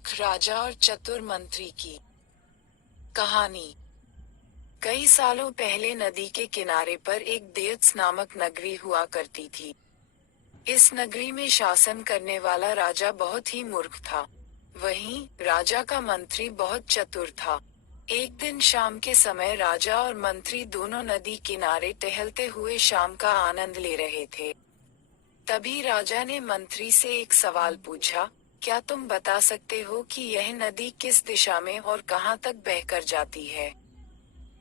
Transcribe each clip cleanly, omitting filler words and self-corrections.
मूर्ख राजा और चतुर मंत्री की कहानी। कई सालों पहले नदी के किनारे पर एक देयत्स नामक नगरी हुआ करती थी। इस नगरी में शासन करने वाला राजा बहुत ही मूर्ख था। वहीं राजा का मंत्री बहुत चतुर था। एक दिन शाम के समय राजा और मंत्री दोनों नदी किनारे टहलते हुए शाम का आनंद ले रहे थे। तभी राजा ने मंत्री से एक सवाल पूछा, क्या तुम बता सकते हो कि यह नदी किस दिशा में और कहां तक बहकर जाती है?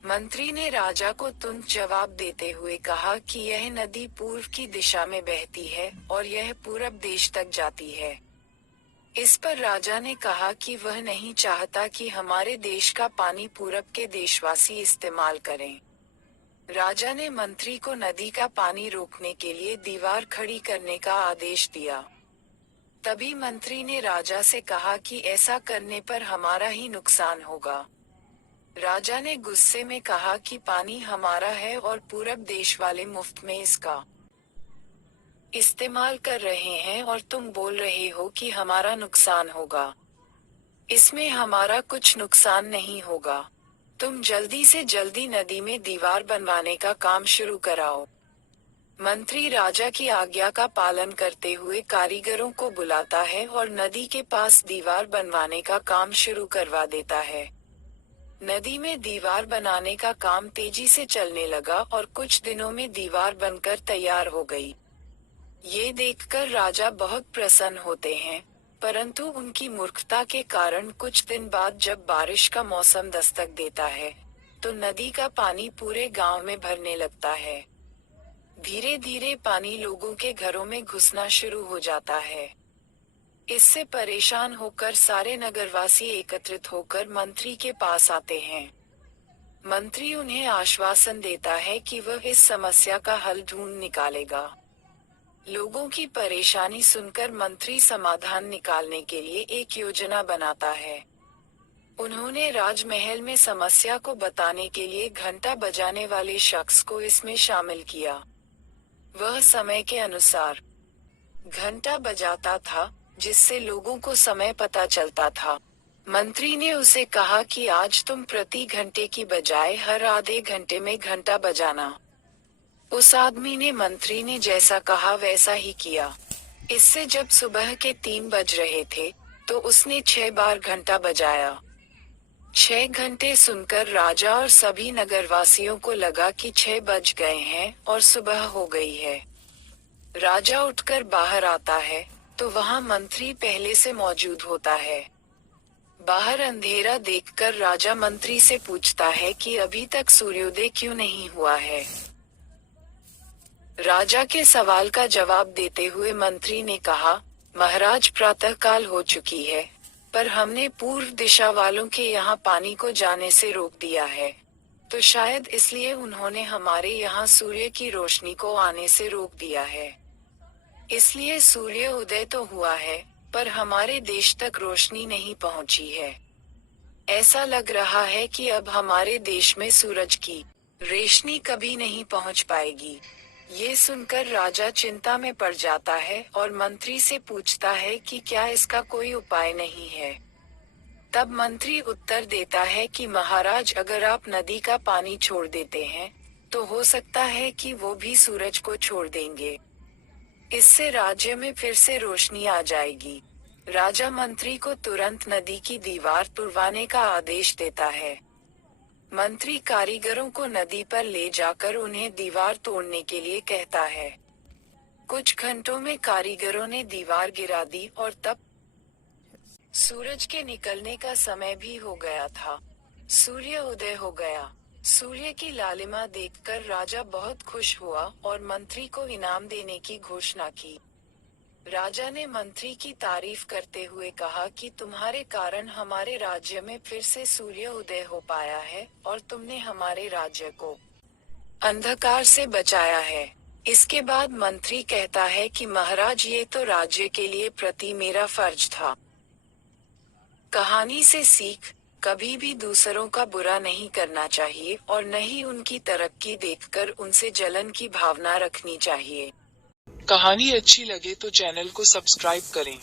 मंत्री ने राजा को तुरंत जवाब देते हुए कहा कि यह नदी पूर्व की दिशा में बहती है और यह पूरब देश तक जाती है। इस पर राजा ने कहा कि वह नहीं चाहता कि हमारे देश का पानी पूरब के देशवासी इस्तेमाल करें। राजा ने मंत्री को नदी का पानी रोकने के लिए दीवार खड़ी करने का आदेश दिया। तभी मंत्री ने राजा से कहा कि ऐसा करने पर हमारा ही नुकसान होगा। राजा ने गुस्से में कहा कि पानी हमारा है और पूरब देश वाले मुफ्त में इसका इस्तेमाल कर रहे हैं और तुम बोल रहे हो कि हमारा नुकसान होगा। इसमें हमारा कुछ नुकसान नहीं होगा। तुम जल्दी से जल्दी नदी में दीवार बनवाने का काम शुरू कराओ। मंत्री राजा की आज्ञा का पालन करते हुए कारीगरों को बुलाता है और नदी के पास दीवार बनवाने का काम शुरू करवा देता है। नदी में दीवार बनाने का काम तेजी से चलने लगा और कुछ दिनों में दीवार बनकर तैयार हो गई। ये देखकर राजा बहुत प्रसन्न होते हैं, परंतु उनकी मूर्खता के कारण कुछ दिन बाद जब बारिश का मौसम दस्तक देता है, तो नदी का पानी पूरे गांव में भरने लगता है। धीरे धीरे पानी लोगों के घरों में घुसना शुरू हो जाता है। इससे परेशान होकर सारे नगरवासी एकत्रित होकर मंत्री के पास आते हैं। मंत्री उन्हें आश्वासन देता है कि वह इस समस्या का हल ढूंढ निकालेगा। लोगों की परेशानी सुनकर मंत्री समाधान निकालने के लिए एक योजना बनाता है। उन्होंने राजमहल में समस्या को बताने के लिए घंटा बजाने वाले शख्स को इसमें शामिल किया। वह समय के अनुसार घंटा बजाता था, जिससे लोगों को समय पता चलता था। मंत्री ने उसे कहा कि आज तुम प्रति घंटे की बजाय हर आधे घंटे में घंटा बजाना। उस आदमी ने मंत्री ने जैसा कहा वैसा ही किया। इससे जब सुबह के 3 बज रहे थे, तो उसने 6 बार घंटा बजाया। 6 घंटे सुनकर राजा और सभी नगरवासियों को लगा कि 6 बज गए हैं और सुबह हो गई है। राजा उठकर बाहर आता है, तो वहां मंत्री पहले से मौजूद होता है। बाहर अंधेरा देखकर राजा मंत्री से पूछता है कि अभी तक सूर्योदय क्यों नहीं हुआ है। राजा के सवाल का जवाब देते हुए मंत्री ने कहा, महाराज प्रातःकाल हो चुकी है, पर हमने पूर्व दिशा वालों के यहाँ पानी को जाने से रोक दिया है, तो शायद इसलिए उन्होंने हमारे यहाँ सूर्य की रोशनी को आने से रोक दिया है। इसलिए सूर्य उदय तो हुआ है, पर हमारे देश तक रोशनी नहीं पहुँची है। ऐसा लग रहा है कि अब हमारे देश में सूरज की रोशनी कभी नहीं पहुँच पाएगी। ये सुनकर राजा चिंता में पड़ जाता है और मंत्री से पूछता है कि क्या इसका कोई उपाय नहीं है। तब मंत्री उत्तर देता है कि महाराज, अगर आप नदी का पानी छोड़ देते हैं, तो हो सकता है कि वो भी सूरज को छोड़ देंगे। इससे राज्य में फिर से रोशनी आ जाएगी। राजा मंत्री को तुरंत नदी की दीवार तुड़वाने का आदेश देता है। मंत्री कारीगरों को नदी पर ले जाकर उन्हें दीवार तोड़ने के लिए कहता है। कुछ घंटों में कारीगरों ने दीवार गिरा दी और तब सूरज के निकलने का समय भी हो गया था। सूर्य उदय हो गया। सूर्य की लालिमा देखकर राजा बहुत खुश हुआ और मंत्री को इनाम देने की घोषणा की। राजा ने मंत्री की तारीफ करते हुए कहा कि तुम्हारे कारण हमारे राज्य में फिर से सूर्य उदय हो पाया है और तुमने हमारे राज्य को अंधकार से बचाया है। इसके बाद मंत्री कहता है कि महाराज, ये तो राज्य के लिए प्रति मेरा फर्ज था। कहानी से सीख, कभी भी दूसरों का बुरा नहीं करना चाहिए और न ही उनकी तरक्की देखकर उनसे जलन की भावना रखनी चाहिए। कहानी अच्छी लगे तो चैनल को सब्सक्राइब करें।